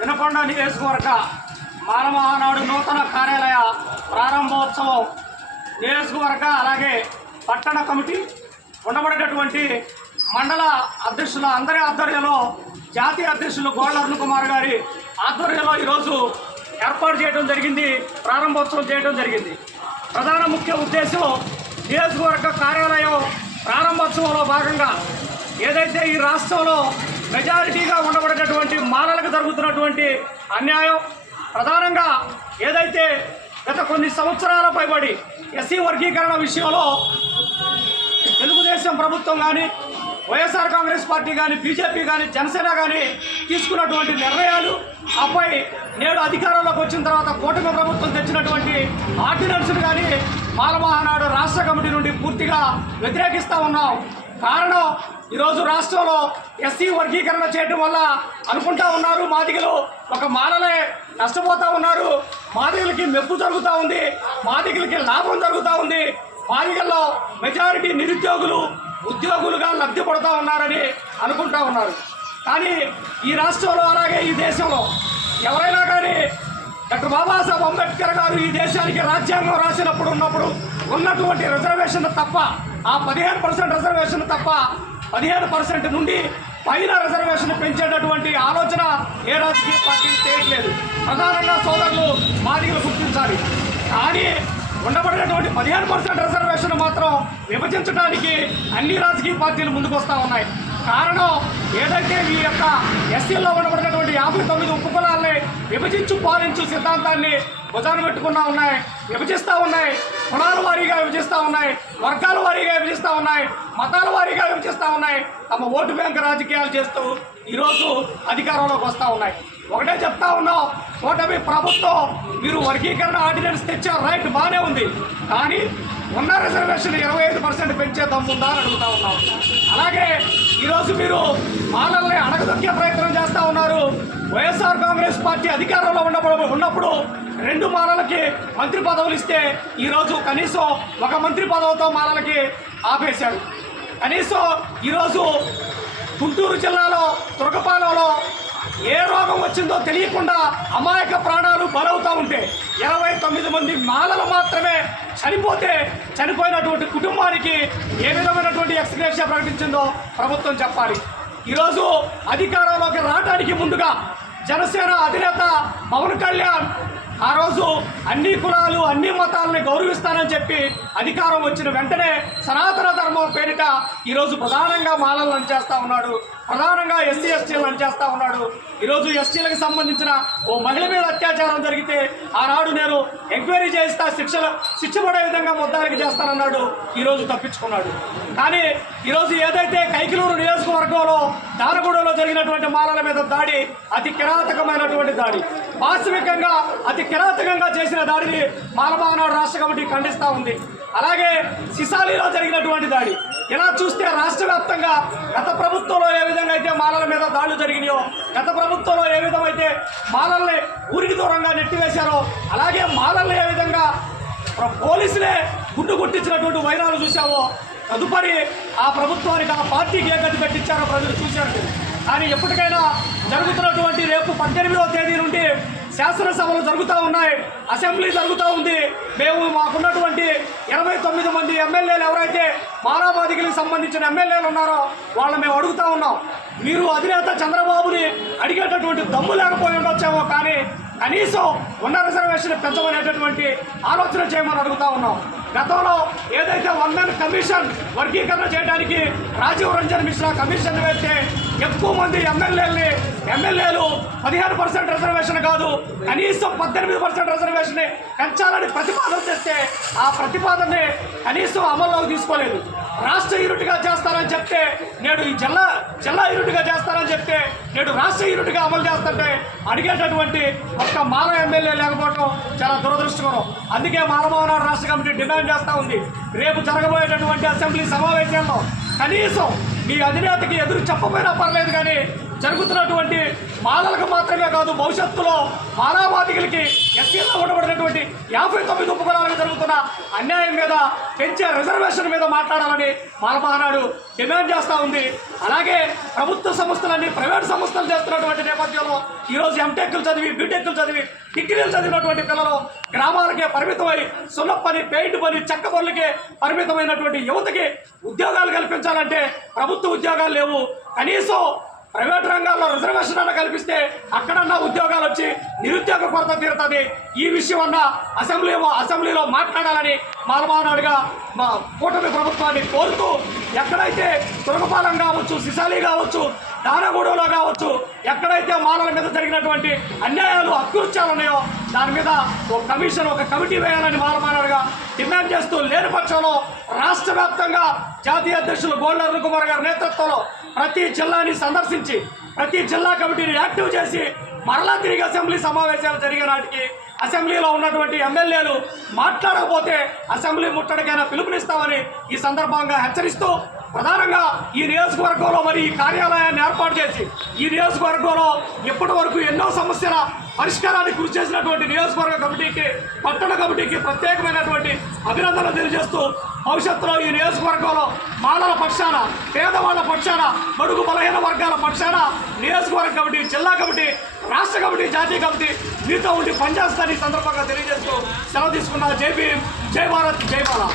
వినకొండ నియోజకవర్గ మానమహానాడు నూతన కార్యాలయ ప్రారంభోత్సవం నియోజకవర్గ అలాగే పట్టణ కమిటీ ఉండబడేటటువంటి మండల అధ్యక్షుల అందరి ఆధ్వర్యంలో జాతీయ అధ్యక్షులు గోళ్ళ కుమార్ గారి ఆధ్వర్యంలో ఈరోజు ఏర్పాటు చేయడం జరిగింది ప్రారంభోత్సవం చేయడం జరిగింది. ప్రధాన ముఖ్య ఉద్దేశం నియోజకవర్గ కార్యాలయం ప్రారంభోత్సవంలో భాగంగా ఏదైతే ఈ రాష్ట్రంలో మెజారిటీగా ఉండబడేటటువంటి మాలలకు జరుగుతున్నటువంటి అన్యాయం ప్రధానంగా ఏదైతే గత కొన్ని సంవత్సరాల పైబడి ఎస్సీ వర్గీకరణ విషయంలో తెలుగుదేశం ప్రభుత్వం కానీ వైఎస్ఆర్ కాంగ్రెస్ పార్టీ కానీ బీజేపీ కానీ జనసేన కానీ తీసుకున్నటువంటి నిర్ణయాలు ఆపై నేడు అధికారంలోకి వచ్చిన తర్వాత కూటమి ప్రభుత్వం తెచ్చినటువంటి ఆర్డినెన్స్ను కానీ మాలమహానాడు రాష్ట్ర కమిటీ నుండి పూర్తిగా వ్యతిరేకిస్తూ ఉన్నాం. కారణం ఈరోజు రాష్ట్రంలో ఎస్సీ వర్గీకరణ చేయడం వల్ల అనుకుంటా ఉన్నారు మాదిగలు. ఒక మాలలే నష్టపోతూ ఉన్నారు. మాదిగలకి మెప్పు జరుగుతూ ఉంది. మాదిగలకి లాభం జరుగుతూ ఉంది. మాదిగల్లో మెజారిటీ నిరుద్యోగులు ఉద్యోగులుగా లబ్ధి పడుతూ ఉన్నారని అనుకుంటా ఉన్నారు. కానీ ఈ రాష్ట్రంలో అలాగే ఈ దేశంలో ఎవరైనా కానీ డాక్టర్ బాబాసాహెబ్ అంబేద్కర్ గారు ఈ దేశానికి రాజ్యాంగం రాసినప్పుడు ఉన్నప్పుడు ఉన్నటువంటి రిజర్వేషన్ తప్ప ఆ పదిహేను పర్సెంట్ రిజర్వేషన్ తప్ప పదిహేను పర్సెంట్ నుండి పైన రిజర్వేషన్ పెంచేటటువంటి ఆలోచన ఏ రాజకీయ పార్టీలు చేయట్లేదు ప్రధానంగా సోదరులు మాదిగలు గుర్తించాలి. కానీ ఉండబడినటువంటి పదిహేను పర్సెంట్ రిజర్వేషన్ మాత్రం విభజించడానికి అన్ని రాజకీయ పార్టీలు ముందుకు వస్తూ ఉన్నాయి. కారణం ఏదైతే ఈ యొక్క ఎస్సీల్లో ఉండబడినటువంటి యాభై తొమ్మిది ఉప్పు కులాలని విభజించు పాలించు సిద్ధాంతాన్ని భుజాన పెట్టుకున్నా ఉన్నాయి విభజిస్తూ ఉన్నాయి. కులాల వారీగా విభజిస్తూ ఉన్నాయి వర్గాల వారీగా విభజిస్తూ ఉన్నాయి మతాల వారీగా విభజిస్తూ ఉన్నాయి. తమ ఓటు బ్యాంక్ రాజకీయాలు చేస్తూ ఈరోజు అధికారంలోకి వస్తూ ఉన్నాయి. ఒకటే చెప్తా ఉన్నాం కూటమి ప్రభుత్వం మీరు వర్గీకరణ ఆర్డినెన్స్ తెచ్చారు రైట్ బాగానే ఉంది. కానీ ఉన్న రిజర్వేషన్ ఇరవై ఐదు పర్సెంట్ పెంచే దమ్ముందా అని అడుగుతా ఉన్నాం. అలాగే ఈరోజు మీరు మాలల్ని అడగదొక్కే ప్రయత్నం చేస్తూ ఉన్నారు. వైఎస్ఆర్ కాంగ్రెస్ పార్టీ అధికారంలో ఉన్నప్పుడు ఉన్నప్పుడు రెండు మాలలకి మంత్రి పదవులు ఇస్తే ఈరోజు కనీసం ఒక మంత్రి పదవితో మాలలకి ఆపేశారు. కనీసం ఈరోజు గుంటూరు జిల్లాలో దుర్గపాలెంలో ఏ రోగం వచ్చిందో తెలియకుండా అమాయక ప్రాణాలు బలవుతూ ఉంటే ఇరవై తొమ్మిది మంది మాలలు మాత్రమే చనిపోతే చనిపోయినటువంటి కుటుంబానికి ఏ విధమైనటువంటి ఎక్స్గ్రేషియా ప్రకటించిందో ప్రభుత్వం చెప్పాలి. ఈరోజు అధికారంలోకి రావడానికి ముందుగా జనసేన అధినేత పవన్ కళ్యాణ్ ఆ రోజు అన్ని కులాలు అన్ని మతాలని గౌరవిస్తానని చెప్పి అధికారం వచ్చిన వెంటనే సనాతన ధర్మం పేరిట ఈరోజు ప్రధానంగా మాలలను చేస్తా ఉన్నాడు. ప్రధానంగా ఎస్సీ ఎస్టీలను చేస్తా ఉన్నాడు. ఈరోజు ఎస్టీలకు సంబంధించిన ఓ మహిళ మీద అత్యాచారం జరిగితే ఆనాడు నేను ఎంక్వైరీ చేయిస్తా శిక్షలు శిక్ష పడే విధంగా ముద్దానికి చేస్తానన్నాడు ఈరోజు తప్పించుకున్నాడు. కానీ ఈరోజు ఏదైతే కైకిలూరు నియోజకవర్గంలో దారగూడలో జరిగినటువంటి మాలల మీద దాడి అతి కిరాతకమైనటువంటి దాడి వాస్తవికంగా అతి కిరాతకంగా చేసిన దాడిని మాలమానాడు రాష్ట్ర కమిటీ ఖండిస్తూ ఉంది. అలాగే సిసాలిలో జరిగినటువంటి దాడి ఇలా చూస్తే రాష్ట్ర వ్యాప్తంగా గత ప్రభుత్వంలో ఏ విధంగా అయితే మాలల మీద దాడులు జరిగినాయో గత ప్రభుత్వంలో ఏ విధమైతే మాలల్ని ఊరికి దూరంగా నెట్టివేశారో అలాగే మాలల్ని ఏ విధంగా పోలీసులే గుండు కొట్టించినటువంటి వైరాలు చూసావో తదుపరి ఆ ప్రభుత్వానికి ఆ పార్టీకి ఏ గతి పెట్టించారో ప్రజలు చూశారు. కానీ ఎప్పటికైనా జరుగుతున్నటువంటి రేపు పద్దెనిమిదవ తేదీ నుండి శాసనసభలు జరుగుతూ ఉన్నాయి. అసెంబ్లీ జరుగుతూ ఉంది. మేము మాకున్నటువంటి ఇరవై తొమ్మిది మంది ఎమ్మెల్యేలు ఎవరైతే మారాబాదికి సంబంధించిన ఎమ్మెల్యేలు ఉన్నారో వాళ్ళని మేము అడుగుతా ఉన్నాం. మీరు అధినేత చంద్రబాబుని అడిగేటటువంటి దమ్ము లేకపోయి ఉండొచ్చేమో కానీ కనీసం ఉన్న రిజర్వేషన్ పెంచమనేటటువంటి ఆలోచన చేయమని అడుగుతా ఉన్నాం. గతంలో ఏదైతే వందన్ కమిషన్ వర్గీకరణ చేయడానికి రాజీవ్ రంజన్ మిశ్రా కమిషన్ వేస్తే ఎక్కువ మంది ఎమ్మెల్యేలని ఎమ్మెల్యేలు పదిహేను పర్సెంట్ రిజర్వేషన్ కాదు కనీసం పద్దెనిమిది పర్సెంట్ రిజర్వేషన్ పెంచాలని ప్రతిపాదన చేస్తే ఆ ప్రతిపాదనని కనీసం అమల్లోకి తీసుకోలేదు. రాష్ట్ర యూనిట్గా చేస్తే చెప్తే నేడు ఈ జిల్లా జిల్లా యూనిట్గా చేస్తారని చెప్తే నేడు రాష్ట్ర యూనిట్గా అమలు చేస్తుంటే అడిగేటటువంటి ఒక్క మాల ఎమ్మెల్యే లేకపోవడం చాలా దురదృష్టకరం. అందుకే మానవనాడు రాష్ట్ర కమిటీ డిమాండ్ చేస్తూ ఉంది. రేపు జరగబోయేటటువంటి అసెంబ్లీ సమావేశంలో కనీసం మీ అధినేతకి ఎదురు చెప్పపోయినా పర్లేదు కానీ జరుగుతున్నటువంటి మాలలకు మాత్రమే కాదు భవిష్యత్తులో మానవాధికులకి ఎస్సీలో ఉండబడినటువంటి యాభై తొమ్మిది ఉపకులాలకు జరుగుతున్న అన్యాయం మీద పెంచే రిజర్వేషన్ మీద మాట్లాడాలని మానమహానాడు డిమాండ్ చేస్తూ ఉంది. అలాగే ప్రభుత్వ సంస్థలన్నీ ప్రైవేట్ సంస్థలు చేస్తున్నటువంటి నేపథ్యంలో ఈరోజు ఎంటెక్లు చదివి బీటెక్లు చదివి డిగ్రీలు చదివినటువంటి పిల్లలు గ్రామాలకే పరిమితమై సున్న పని పెయింట్ పని చెక్క పనులకే పరిమితమైనటువంటి యువతకి ఉద్యోగాలు కల్పించాలంటే ప్రభుత్వ ఉద్యోగాలు లేవు. కనీసం ప్రైవేట్ రంగ రిజర్వేషన్ అన్న కల్పిస్తే అక్కడన్నా ఉద్యోగాలు వచ్చి నిరుద్యోగ కొరత తీరుతుంది. ఈ విషయం అన్న అసెంబ్లీ అసెంబ్లీలో మాట్లాడాలని మాలమానాడుగా మా కూటమి ప్రభుత్వాన్ని కోరుతూ ఎక్కడైతే తురగపాలెం కావచ్చు సిసాలి కావచ్చు దానగూడలో కావచ్చు ఎక్కడైతే మాలల మీద జరిగినటువంటి అన్యాయాలు అకృత్యాలు ఉన్నాయో దాని మీద ఒక కమిషన్ ఒక కమిటీ వేయాలని మాలమానాడుగా డిమాండ్ చేస్తూ లేని పక్షంలో రాష్ట్ర వ్యాప్తంగా జాతీయ అధ్యక్షులు గోల్డ్ అరుణ్ కుమార్ గారి నేతృత్వంలో ప్రతి జిల్లాని సందర్శించి ప్రతి జిల్లా కమిటీని యాక్టివ్ చేసి మరలా తిరిగి అసెంబ్లీ సమావేశాలు జరిగే నాటికి అసెంబ్లీలో ఉన్నటువంటి ఎమ్మెల్యేలు మాట్లాడకపోతే అసెంబ్లీ ముట్టడికైనా పిలుపునిస్తామని ఈ సందర్భంగా హెచ్చరిస్తూ ప్రధానంగా ఈ నియోజకవర్గంలో మరి ఈ కార్యాలయాన్ని ఏర్పాటు చేసి ఈ నియోజకవర్గంలో ఇప్పటి వరకు ఎన్నో సమస్యల పరిష్కారానికి కృషి చేసినటువంటి నియోజకవర్గ కమిటీకి పట్టణ కమిటీకి ప్రత్యేకమైనటువంటి అభినందనలు తెలియజేస్తూ భవిష్యత్తులో ఈ నియోజకవర్గంలో మాలల పక్షాన పేదవాళ్ళ పక్షాన బడుగు బలహీన వర్గాల పక్షాన నియోజకవర్గ కమిటీ జిల్లా కమిటీ రాష్ట్ర కమిటీ జాతీయ కమిటీ మీతో ఉండి పనిచేస్తారని సందర్భంగా తెలియజేస్తూ సెలవు తీసుకున్న జై భీమ్ జై భారత్ జై బాలా